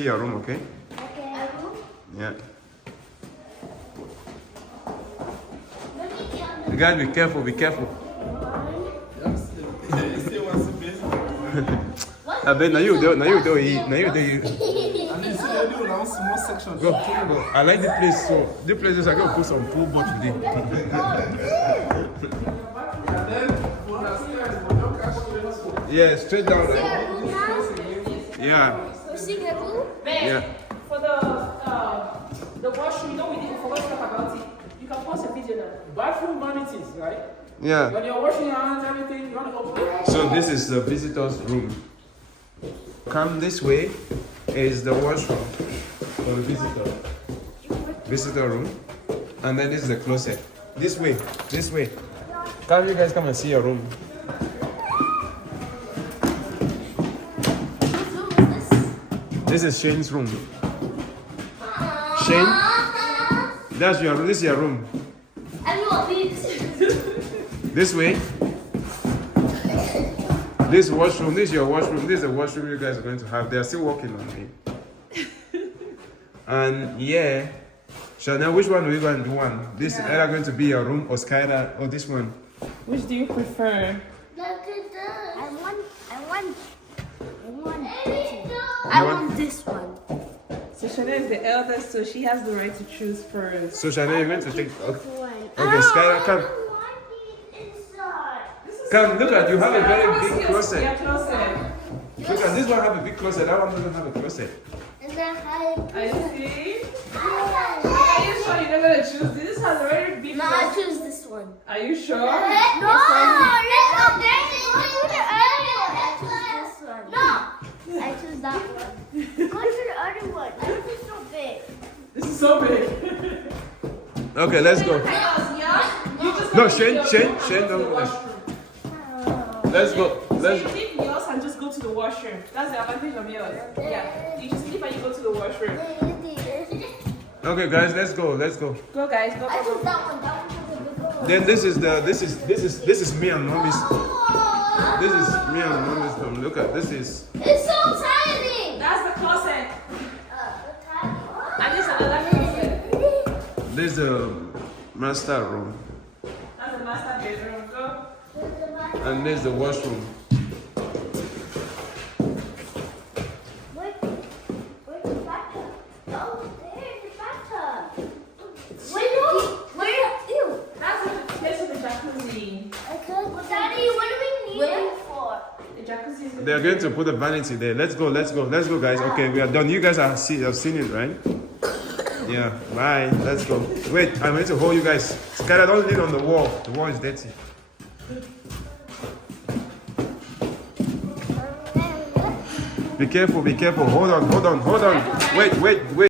see your room, okay? Okay. Yeah. You guys be careful, be careful. I bet now you do it. Small section. Go. I like the place, so the places I gonna put some pool boat today. Yeah, straight down there. Yeah. We're seeing a room? Yeah. For the washroom, we forgot to talk about it. You can pause a video now. Bathroom vanities, right? Yeah. When you're washing your hands, everything, you want to open it. So this is the visitors' room. Come this way is the washroom for the visitor room, and then this is the closet. This way. Come, you guys come and see your room. Whose room is this? This is Shane's room. Shane, that's your room. This is your room. Everyone, please. This way. This washroom. This is your washroom. This is the washroom you guys are going to have. They are still working on it. And yeah, Chanel, which one are you going to do? This is either going to be your room or Skylar or this one. Which do you prefer? Look at this. I want this one. So Chanel is the eldest, so she has the right to choose first. So Chanel, you're going to take. Okay, Okay, Skylar, come. Come, look at you have a very big closet. Yeah, closet. Look at this one have a big closet. That one doesn't have a closet. And then I. Are you see? Are you sure you're not gonna choose this? This has a very big. No, I choose this one. Are you sure? No, let's go this one. No, I choose that one. Go to the other one. This is so big. This is so big. Okay, let's go. Yeah? You just No, have to Shane, leave Shane, your room Shane, and go to don't the go there. washroom. Let's go. So Let's. you leave yours and just go to the washroom. That's the advantage of yours. Yeah. You just leave and you go to the washroom. Okay, guys, let's go. Let's go. Go guys, go. I choose that one. That one has a big one. Then this is me and mommy's. This is me and mommy's room. Look at this is. It's so tiny. That's the closet. Tiny. And this is another closet. This is the master room, That's the master bedroom. Go. and this is the washroom. Where's the bathtub? Oh, there's the bathtub. Wait, no. Ew. That's the place with the jacuzzi. Daddy, what do we need it for? The jacuzzi is They are going to put a vanity there. Let's go, guys. Okay, we are done. You guys have seen it, right? Yeah. Bye. Let's go. Wait, I'm going to hold you guys. Skylar, don't lean on the wall. The wall is dirty. Be careful. Hold on. Wait.